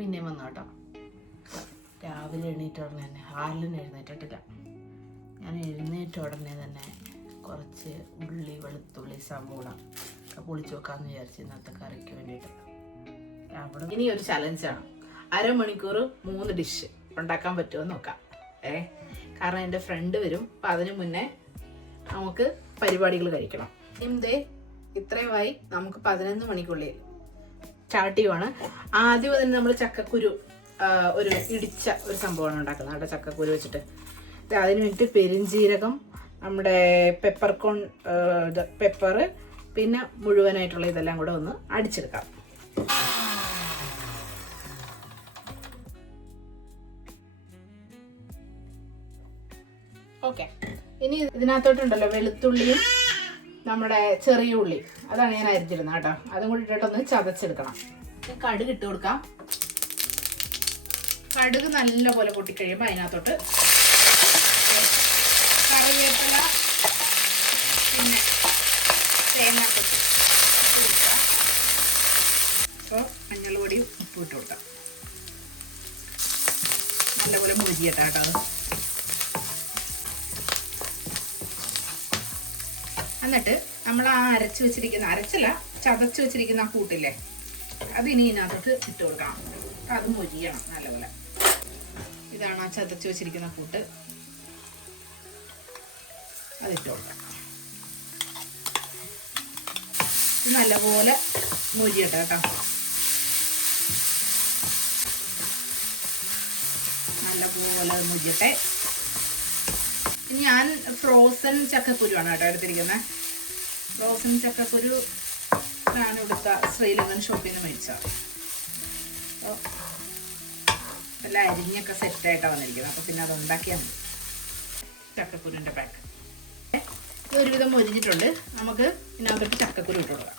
പിന്നെയും വന്നു കേട്ടോ. രാവിലെ എഴുന്നേറ്റ ഉടനെ തന്നെ, ഹാർലിന് എഴുന്നേറ്റിട്ടില്ല. ഞാൻ എഴുന്നേറ്റ ഉടനെ തന്നെ കുറച്ച് ഉള്ളി, വെളുത്തുള്ളി, സവോള ഒക്കെ പൊളിച്ച് വെക്കാമെന്ന് വിചാരിച്ചു ഇന്നത്തെ കറിക്ക് വേണ്ടിയിട്ട്. അവിടെ ഇനി ഒരു ചലഞ്ചാണ്. അരമണിക്കൂർ 3 ഡിഷ് ഉണ്ടാക്കാൻ പറ്റുമോ നോക്കാം. കാരണം എൻ്റെ ഫ്രണ്ട് വരും. അപ്പം അതിന് മുന്നേ നമുക്ക് പരിപാടികൾ കഴിക്കണം. ഇതേ ഇത്രയുമായി നമുക്ക് 11 മണിക്കുള്ളിൽ സ്റ്റാർട്ട് ചെയ്യുവാണ്. ആദ്യം തന്നെ നമ്മൾ ചക്കക്കുരു ഒരു ഇടിച്ച ഒരു സംഭവമാണ് ഉണ്ടാക്കുന്നത് കേട്ടോ, ചക്കക്കുരു വെച്ചിട്ട്. അതിന് വേണ്ടിയിട്ട് പെരിഞ്ജീരകം, നമ്മുടെ പെപ്പർകോൺ, പെപ്പർ, പിന്നെ മുഴുവനായിട്ടുള്ള ഇതെല്ലാം കൂടെ ഒന്ന് അടിച്ചെടുക്കാം. ഓക്കെ, ഇനി ഇതിനകത്തോട്ടുണ്ടല്ലോ വെളുത്തുള്ളിയും നമ്മുടെ ചെറിയ ഉള്ളി, അതാണ് ഞാൻ അരിഞ്ഞിരുന്നത് കേട്ടോ. അതും കൂടി ഇട്ടിട്ടൊന്ന് ചതച്ചെടുക്കണം. കടുക് ഇട്ട് കൊടുക്കാം. കടുക് നല്ലപോലെ പൊട്ടിക്കഴിയുമ്പോൾ അതിനകത്തോട്ട് കറിവേപ്പില, പിന്നെ തേങ്ങാക്കൊത്ത് കൊടുക്കാം. അപ്പോൾ മഞ്ഞൾ പൊടിയും ഉപ്പ് ഇട്ട് കൊടുക്കാം. നല്ലപോലെ മുരിയട്ടാ കേട്ടോ. എന്നിട്ട് നമ്മൾ ആ അരച്ച് വെച്ചിരിക്കുന്ന, അരച്ചല്ല ചതച്ച് വെച്ചിരിക്കുന്ന ആ കൂട്ടില്ലേ, അതിനി ഇതിനകത്തോട്ട് ഇട്ട് കൊടുക്കണം. അത് മൊരിയണം നല്ലപോലെ. ഇതാണ് ആ ചതച്ച് വെച്ചിരിക്കുന്ന കൂട്ട്, അതിട്ട് കൊടുക്കാം. നല്ലപോലെ മൊരിയട്ടെ കേട്ടോ. നല്ലപോലെ മൊരിയട്ടെ. ഞാൻ ഫ്രോസൺ ചക്കക്കുരുവാണ് കേട്ടോ എടുത്തിരിക്കുന്നത്. ഫ്രോസൺ ചക്കക്കുരു ഞാൻ ഇവിടുത്തെ ശ്രീലങ്കൻ ഷോപ്പിൽ നിന്ന് മേടിച്ചത്. അപ്പോൾ എല്ലാം അരിഞ്ഞൊക്കെ സെറ്റായിട്ടാണ് വന്നിരിക്കുന്നത്. അപ്പോൾ പിന്നെ അത് ഉണ്ടാക്കിയാൽ മതി. ചക്കക്കുരുവിൻ്റെ പാക്ക് ഒരുവിധം മൊരിഞ്ഞിട്ടുണ്ട്. നമുക്ക് ഇതിനകത്തോട്ട് ചക്കക്കുരു ഇട്ട് കൊടുക്കാം.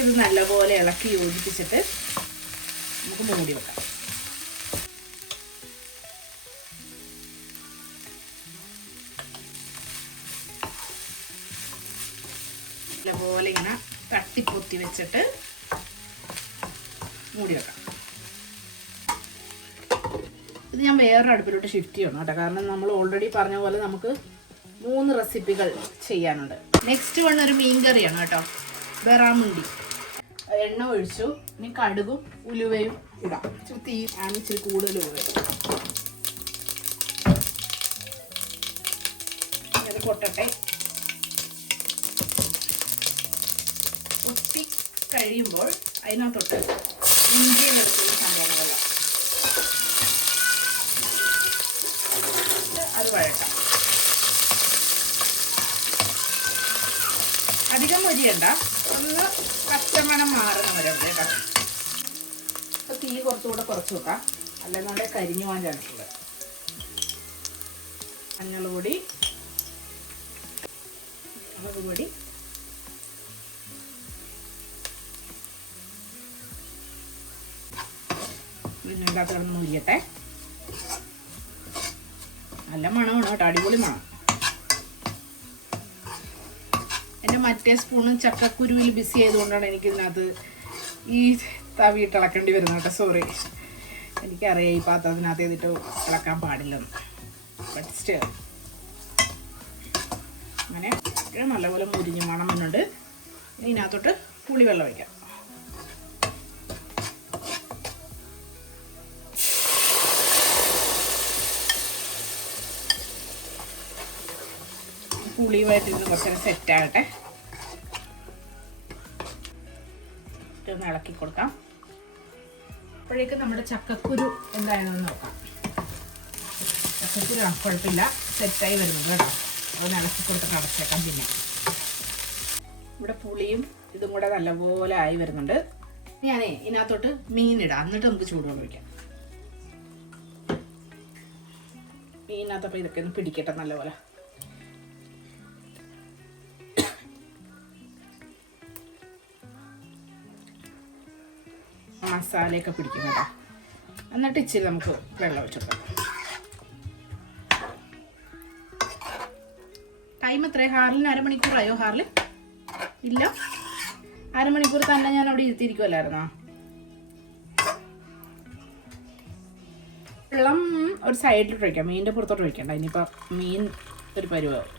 ഇത് നല്ലപോലെ ഇളക്കി യോജിപ്പിച്ചിട്ട് നമുക്ക് മൂടി വെക്കാം. നല്ലപോലെ ഇങ്ങനെ തട്ടിപ്പൊത്തി വെച്ചിട്ട് മൂടി വെക്കാം. ഇത് ഞാൻ വേറൊരു അടുപ്പിലോട്ട് ഷിഫ്റ്റ് ചെയ്യണം കേട്ടോ. കാരണം നമ്മൾ ഓൾറെഡി പറഞ്ഞ പോലെ നമുക്ക് 3 റെസിപ്പികൾ ചെയ്യാനുണ്ട്. നെക്സ്റ്റ് വൺ ഒരു മീൻ കറിയാണ് കേട്ടോ, ബറാമുണ്ടി. എണ്ണ ഒഴിച്ചു. ഇനി കടുകും ഉലുവയും ഇടാം. ഇച്ചിരി തീ ആണ്, ഇച്ചിരി കൂടുതൽ ഉലുവ. അത് പൊട്ടട്ടെ. പൊട്ടി കഴിയുമ്പോൾ അതിനകത്തോട്ട് ഇഞ്ചി വെളുത്തുള്ളി സംഭവങ്ങൾ അത് വഴട്ടാം. അധികം മൊരിയണ്ട, ഒന്ന് പച്ചമണം മാറുന്ന വരെ കേട്ടോ. അപ്പോൾ തീ കുറച്ചുകൂടെ കുറച്ച് വെക്കാം, അല്ലെന്നുണ്ടെ കരിഞ്ഞു പോകാൻ ചാൻസ് ഉണ്ട്. മഞ്ഞൾ പൊടി, മുളക് പൊടി, പിന്നെ ഇതിനകത്ത് കിടന്ന് മുരിയട്ടെ. നല്ല മണമാണ് കേട്ടോ, അടിപൊളി മണം. എൻ്റെ മറ്റേ സ്പൂണും ചക്കക്കുരുവിൽ ബിസി ആയതുകൊണ്ടാണ് എനിക്കിതിനകത്ത് ഈ തവിയിട്ട് ഇളക്കേണ്ടി വരുന്നത് കേട്ടോ. സോറി, എനിക്കറിയാം ഈ പാത്രത്തിനകത്ത് ചെയ്തിട്ട് ഇളക്കാൻ പാടില്ലെന്ന്. ബട്ട് സ്റ്റിൽ അങ്ങനെ നല്ലപോലെ മുരിഞ്ഞ് മണം വന്നുണ്ട്. ഇതിനകത്തോട്ട് പുളിവെള്ളം വയ്ക്കാം. പുളിയുമായിട്ടിരുന്ന് കുറച്ചേരം സെറ്റാകട്ടെ. ഇതൊന്ന് ഇളക്കി കൊടുക്കാം. അപ്പോഴേക്കും നമ്മുടെ ചക്കക്കുരു എന്തായെന്ന് നോക്കാം. ചക്കക്കുരു കുഴപ്പമില്ല, സെറ്റായി വരുന്നത് കേട്ടോ. അതൊന്ന് ഇളക്കി കൊടുത്തിട്ട് അടച്ചേക്കാം. പിന്നെ ഇവിടെ പുളിയും ഇതും കൂടെ നല്ലപോലെ ആയി വരുന്നുണ്ട്. ഞാനേ ഇതിനകത്തോട്ട് മീനിടാം, എന്നിട്ട് നമുക്ക് ചൂടുവെള്ളം ഒഴിക്കാം. മീനിനകത്തപ്പോൾ ഇതൊക്കെ ഒന്ന് പിടിക്കട്ടെ നല്ലപോലെ. മസാലയൊക്കെ പിടിക്കും കേട്ടോ. എന്നിട്ട് ഇച്ചിരി നമുക്ക് വെള്ളം ഒഴിച്ചെടുക്കാം. ടൈം എത്രയാണ്? ഹാർലിന് 1/2 മണിക്കൂറായോ? ഹാർലിൻ ഇല്ല, അരമണിക്കൂർ തന്നെ ഞാൻ അവിടെ ഇരുത്തിയിരിക്കുമല്ലായിരുന്നോ. വെള്ളം ഒരു സൈഡിലിട്ട് ഒഴിക്കാം, മീനിൻ്റെ പുറത്തോട്ട് ഒഴിക്കണ്ട. ഇനിയിപ്പോൾ മീൻ ഒരു പരുവാകും.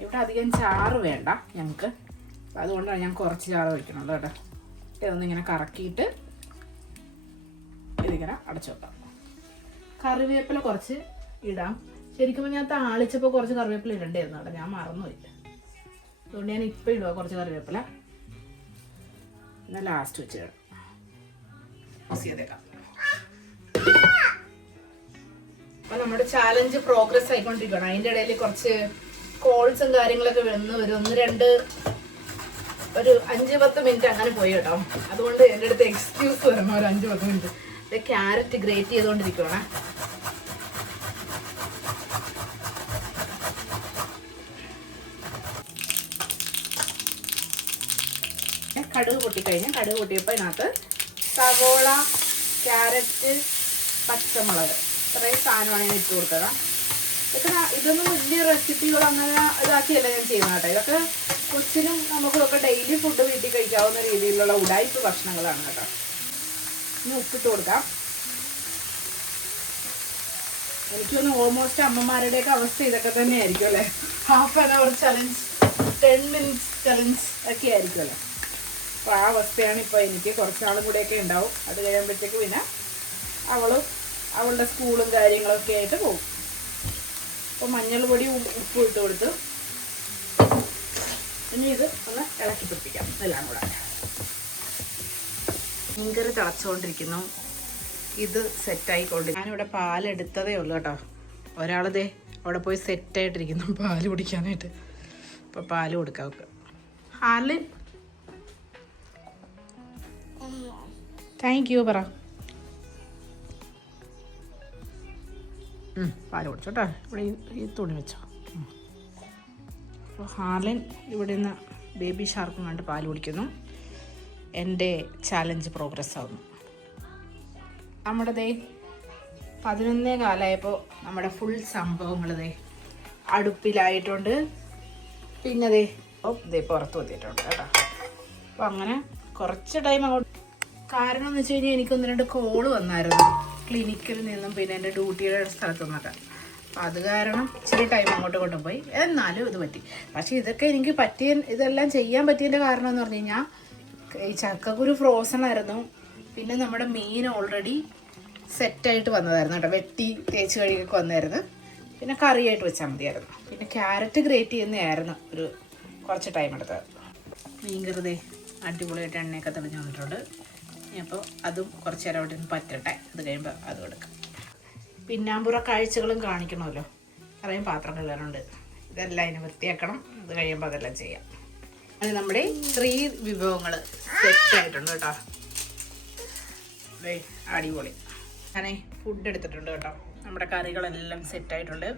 ഇവിടെ അധികം ചാറ് വേണ്ട ഞങ്ങൾക്ക്, അതുകൊണ്ടാണ് ഞാൻ കുറച്ച് ചാറ് ഒഴിക്കണത് കേട്ടോ. ഇതൊന്നിങ്ങനെ കറക്കിയിട്ട് ഇതിങ്ങനെ അടച്ചു വെക്കാം. കറിവേപ്പില കുറച്ച് ഇടാം. ശരിക്കും ഞാൻ താളിച്ചപ്പോൾ കുറച്ച് കറിവേപ്പില ഇടണ്ടായിരുന്നു കേട്ടോ, ഞാൻ മറന്നുപോയി. അതുകൊണ്ട് ഞാൻ ഇപ്പം ഇടുക കുറച്ച് കറിവേപ്പില, പിന്നെ ലാസ്റ്റ് വെച്ച് ഇടാം. ചെയ്തേക്കാം. അപ്പം നമ്മുടെ ചാലഞ്ച് പ്രോഗ്രസ് ആയിക്കൊണ്ടിരിക്കുകയാണ്. അതിൻ്റെ ഇടയിൽ കുറച്ച് കോൾസും കാര്യങ്ങളൊക്കെ വന്ന് ഒരു 5-10 മിനിറ്റ് അങ്ങനെ പോയി കേട്ടോ. അതുകൊണ്ട് എൻ്റെ അടുത്ത് എക്സ്ക്യൂസ് വരണം ഒരു 5-10 മിനിറ്റ്. ക്യാരറ്റ് ഗ്രേറ്റ് ചെയ്തുകൊണ്ടിരിക്കുകയാണ്. കടുക് പൊട്ടിക്കഴിഞ്ഞ് കടുക് പൊട്ടിയപ്പോൾ ഇതിനകത്ത് സവോള, ക്യാരറ്റ്, പച്ചമുളക് ഇത്രയും സാധനമാണ് ഞാൻ ഇട്ട് കൊടുക്കുക. ഇതൊന്നും വലിയ റെസിപ്പികൾ അങ്ങനെ ഇതാക്കിയല്ല ഞാൻ ചെയ്യുന്നത് കേട്ടോ. ഇതൊക്കെ കൊച്ചിനും നമുക്കൊക്കെ ഡെയിലി ഫുഡ് വീട്ടിൽ കഴിക്കാവുന്ന രീതിയിലുള്ള ഉടായ്പ ഭക്ഷണങ്ങളാണ് കേട്ടോ. ഇനി ഉപ്പിട്ട് കൊടുക്കാം. എനിക്കൊന്ന് ഓൾമോസ്റ്റ് അമ്മമാരുടെയൊക്കെ അവസ്ഥ ഇതൊക്കെ തന്നെ ആയിരിക്കും അല്ലേ. 1/2 hour ചലഞ്ച്, 10 minutes ചലഞ്ച് ഒക്കെ ആയിരിക്കും അല്ലേ. അപ്പോൾ ആ അവസ്ഥയാണ് ഇപ്പോൾ എനിക്ക്. കുറച്ചാളും കൂടെയൊക്കെ ഉണ്ടാവും. അത് കഴിയുമ്പോഴത്തേക്ക് പിന്നെ അവളുടെ സ്കൂളും കാര്യങ്ങളൊക്കെ ആയിട്ട് പോകും. അപ്പോൾ മഞ്ഞൾ പൊടി ഉപ്പ് ഇട്ട് കൊടുത്ത് ഇനി ഇത് ഒന്ന് ഇളക്കി പിടിപ്പിക്കാം എല്ലാം കൂടെ. മീൻകറി തിളച്ചുകൊണ്ടിരിക്കുന്നു. ഇത് സെറ്റായിക്കൊണ്ടിരിക്കും. ഞാനിവിടെ പാലെടുത്തതേ ഉള്ളൂ കേട്ടോ. ഒരാളതേ അവിടെ പോയി സെറ്റായിട്ടിരിക്കുന്നു പാല് കുടിക്കാനായിട്ട്. അപ്പോൾ പാല് കൊടുക്കാം അവൾക്ക്. ഹാർലിൻ താങ്ക് യു പറ. പാല് കുടിച്ചോട്ടോ. ഇവിടെ ഈ തുണി വെച്ചോ. അപ്പോൾ ഹാർലിൻ ഇവിടെ നിന്ന് ബേബി ഷാർക്കും കണ്ട് പാല് കുടിക്കുന്നു. എൻ്റെ ചാലഞ്ച് പ്രോഗ്രസ് ആവുന്നു. നമ്മുടെ 11 കാലമായപ്പോൾ നമ്മുടെ ഫുൾ സംഭവങ്ങൾ അടുപ്പിലായിട്ടുണ്ട്. പിന്നെ പുറത്ത് എത്തിയിട്ടുണ്ട് കേട്ടോ. അപ്പോൾ അങ്ങനെ കുറച്ച് ടൈം അങ്ങോട്ട്. കാരണം എന്ന് വെച്ച് കഴിഞ്ഞാൽ എനിക്ക് 1-2 കോള് വന്നായിരുന്നു ക്ലിനിക്കിൽ നിന്നും പിന്നെ എൻ്റെ ഡ്യൂട്ടിയുടെ സ്ഥലത്തു നിന്നൊക്കെ. അപ്പം അത് കാരണം ഇച്ചിരി ടൈം അങ്ങോട്ട് കൊണ്ടുപോയി. എന്നാലും ഇത് പറ്റി. പക്ഷേ ഇതൊക്കെ എനിക്ക് ഇതെല്ലാം ചെയ്യാൻ പറ്റിയതിൻ്റെ കാരണം എന്ന് പറഞ്ഞു കഴിഞ്ഞാൽ ഈ ചക്കക്കുരു ഫ്രോസൺ ആയിരുന്നു. പിന്നെ നമ്മുടെ മീൻ ഓൾറെഡി സെറ്റായിട്ട് വന്നതായിരുന്നു കേട്ടോ. വെട്ടി തേച്ച് കഴുകിയൊക്കെ വന്നായിരുന്നു. പിന്നെ കറിയായിട്ട് വെച്ചാൽ മതിയായിരുന്നു. പിന്നെ ക്യാരറ്റ് ഗ്രേറ്റ് ചെയ്യുന്നതായിരുന്നു കുറച്ച് ടൈം എടുത്തത്. മീൻ കറി അടിപൊളിയായിട്ട് എണ്ണയൊക്കെ തെളിഞ്ഞ് വന്നിട്ടുണ്ട്. അപ്പോൾ അതും കുറച്ച് നേരം അവിടെ നിന്ന് പറ്റട്ടെ. അത് കഴിയുമ്പോൾ അതും എടുക്കാം. പിന്നാമ്പുറ കാഴ്ചകളും കാണിക്കണമല്ലോ. അത്രയും പാത്രം കഴുകാനുണ്ട്. ഇതെല്ലാം അതിന് വൃത്തിയാക്കണം. അത് കഴിയുമ്പോൾ അതെല്ലാം ചെയ്യാം. അത് നമ്മുടെ 3 വിഭവങ്ങൾ സെറ്റായിട്ടുണ്ട് കേട്ടോ. അടിപൊളി. ഞാനേ ഫുഡ് എടുത്തിട്ടുണ്ട് കേട്ടോ. നമ്മുടെ കറികളെല്ലാം സെറ്റായിട്ടുണ്ട്.